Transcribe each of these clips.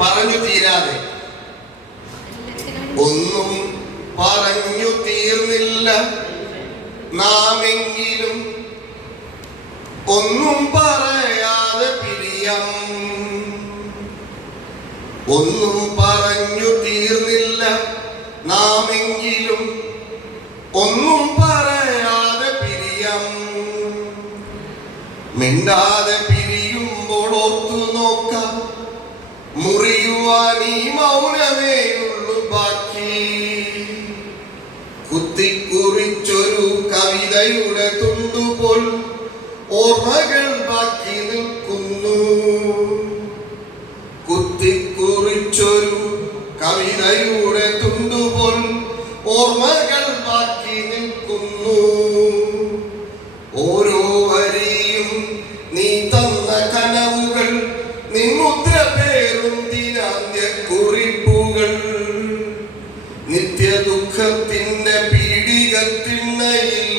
പറഞ്ഞു തീരാതെ. ഒന്നും പറഞ്ഞു തീർന്നില്ല. നാമെങ്കിലും ഒന്നും പറയാതെ പിരിയം. ഒന്നും പറഞ്ഞു തീർന്നില്ല. നാമെങ്കിലും ഒന്നും പറയാതെ പിരിയം. മിണ്ടാതെ പിരിയുമ്പോൾ ഓർത്തു നോക്കാം മുറിയുവാൻ ഈ മൗനമേയുള്ളു ബാക്കി. കുത്തിക്കുറിച്ചൊരു കവിതയുടെ തുണ്ടുപോൽ ഓർമ്മകൾ ബാക്കി നിൽക്കുന്നു. കുത്തിക്കുറിച്ചൊരു കവിതയുടെ തുണ്ടുപോൽ ഓർമ്മകൾ നിത്യ ദുഃഖത്തിന്റെ പീഡികത്തിണ്ണയിൽ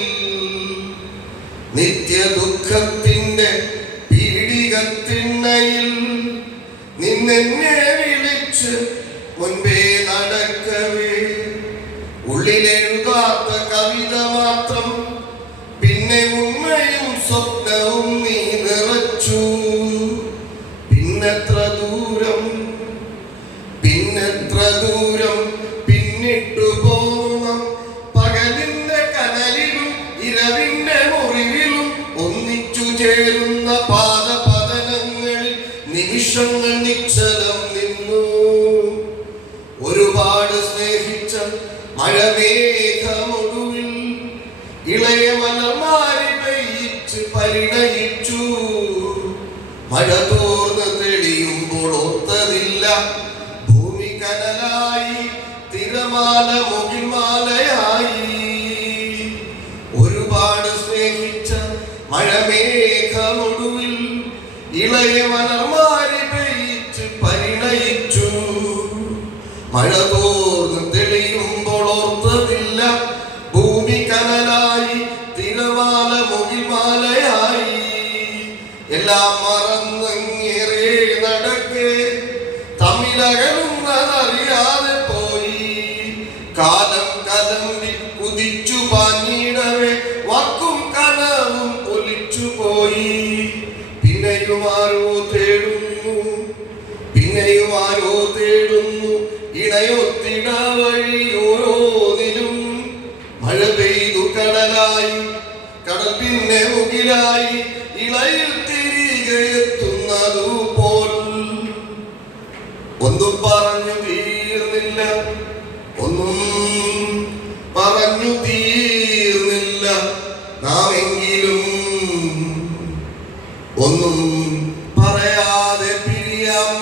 നിത്യ ദുഃഖത്തിന്റെ പീഡികത്തിണ്ണയിൽ നിന്നെന്നെ വിളിച്ച് മുൻപേ നടക്കവേ. ഉള്ളിലെഴുതാത്ത കവിത മാത്രം ചേരുന്ന പാദപതനങ്ങളിൽ നിമിഷങ്ങൾ നിശ്ചലം നിന്നു. ഒരുപാട് സ്നേഹിച്ച മഴമേഘമൊടുവിൽ ഇളയ മലർമാരി പെയ്യിച്ച് പരിണയിച്ചു. മഴ തോർന്ന് തെളിയുമ്പോൾ ഓർത്തതില്ല. ഭൂമി കനലായി തിരമാല മുകിൽമാലയായി മഴമേഘമൊടുവിൽ ഇളയ മലർമാരി പെയ്യിച്ച് പരിണയിച്ചു. മഴ തോർന്ന് തെളിയുമ്പോൾ ഓർത്തതില്ല. ഭൂമി കനലായി തിരമാല മുകിൽമാലയായി എല്ലാം മറന്നങ്ങേറെ നടക്കെ തമ്മിലകലുന്നതറിയാതെ പോയി. കാലം കലമ്പി കുതിച്ചു പാഞ്ഞിടവേ പിന്നെയും ആരോ തേടുന്നു? പിന്നെയും ആരോ തേടുന്നു? ഇണയൊത്തിട വഴി ഓരോന്നിലും മഴ പെയ്തു കടലായി കടൽ പിന്നെ മുകിലായി ഇളയിൽ തിരികെ എത്തുന്നതു പോൽ. ഒന്നും പറഞ്ഞു തീർന്നില്ല ഒന്നും പറഞ്ഞു തീർന്നില്ല പറയാതെ പിരിയാം